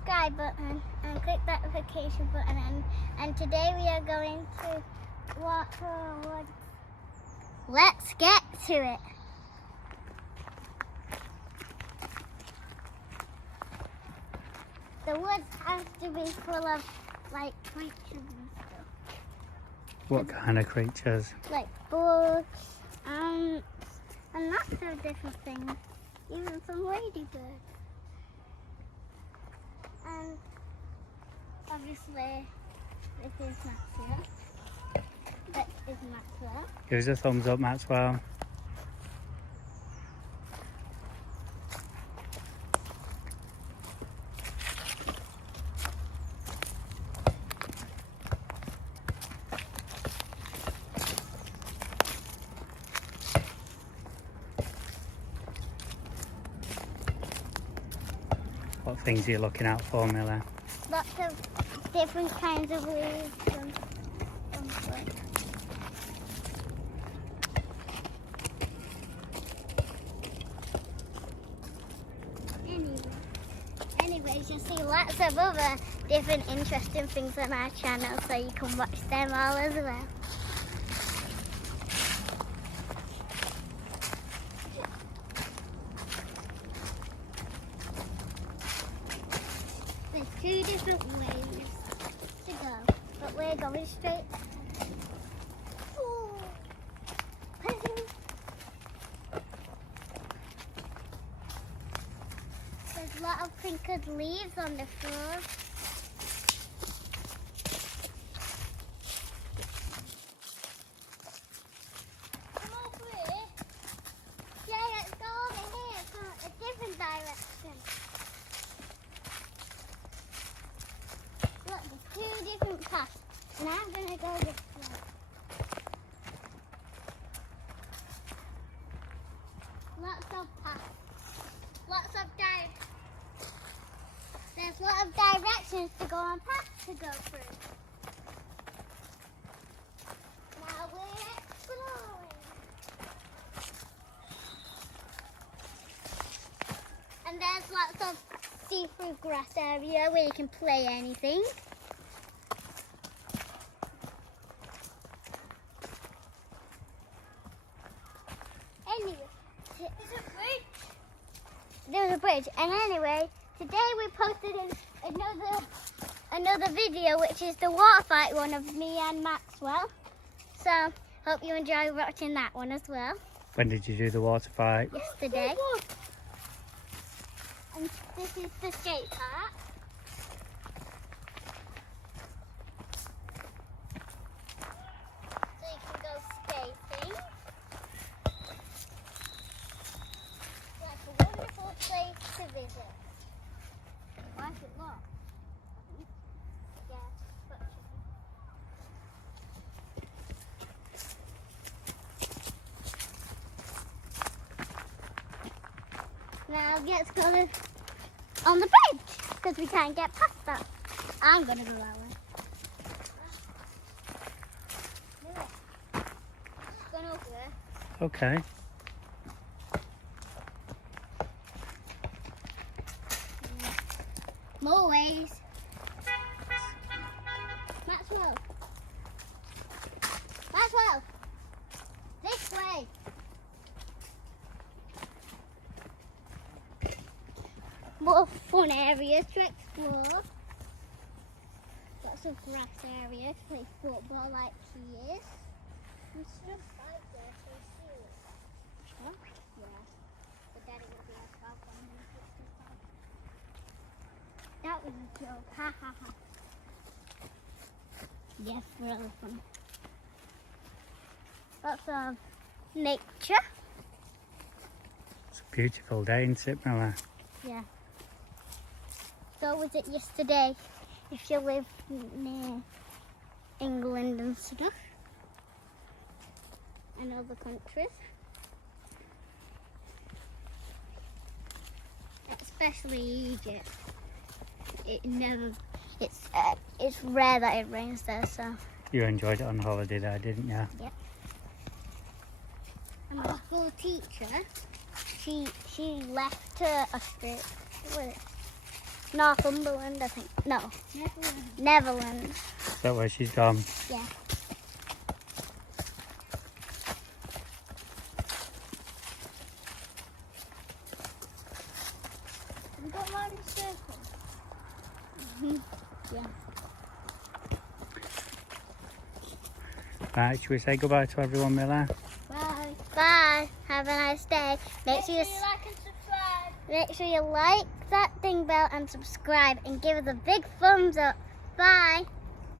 subscribe button and click that notification button. And today we are going to walk forward. Let's get to it. The woods have to be full of like creatures and stuff. What kind of creatures? Like bugs, and lots of different things. Even some ladybirds. And obviously, this is Maxwell. That is Maxwell. Give us a thumbs up, Maxwell. What things are you looking out for, Millie? Lots of different kinds of leaves and stuff. Anyways, you'll see lots of other different interesting things on our channel, so you can watch them all as well. There's two different ways to go, but we're going straight. Ooh. There's a lot of pinkered leaves on the floor. Come over here. Yeah, let's go over here from a different direction. Look, there's two different paths, and I'm going to go this way. Lots of paths. Lots of There's a lot of directions to go on, paths to go through. Now we're exploring. And there's lots of see-through grass area where you can play anything. Anyway, there's a bridge, and anyway, today we posted another video, which is the water fight one of me and Maxwell. So hope you enjoy watching that one as well. When did you do the water fight? Yesterday. And this is the skate park. So you can go skating. It's like a wonderful place to visit. Why is it locked? Yeah, but now let's go on the bridge, because we can't get past that. I'm going to go that way. Going over there. Okay. More ways. Maxwell. Maxwell. This way. More fun areas to explore. Lots of grass areas to play football like he is. And stuff like there to see it. Huh? Yeah. But Daddy will be a problem when he puts this on. That was a joke. Ha ha ha. Yes, really funny. Lots of nature. It's a beautiful day, isn't it, Millie? Yeah. So was it yesterday if you live near England and stuff. And other countries. Especially Egypt. It's rare that it rains there, so. You enjoyed it on holiday there, didn't you? Yep. And my school teacher, she left to Australia. Northumberland, I think. No, Netherlands. Is that where she's gone? Yeah. We got round in circles. Yeah. Right, should we say goodbye to everyone, Miller? Bye. Bye. Have a nice day. Make sure you like and subscribe. Make sure you like that ding bell and subscribe and give us a big thumbs up. Bye.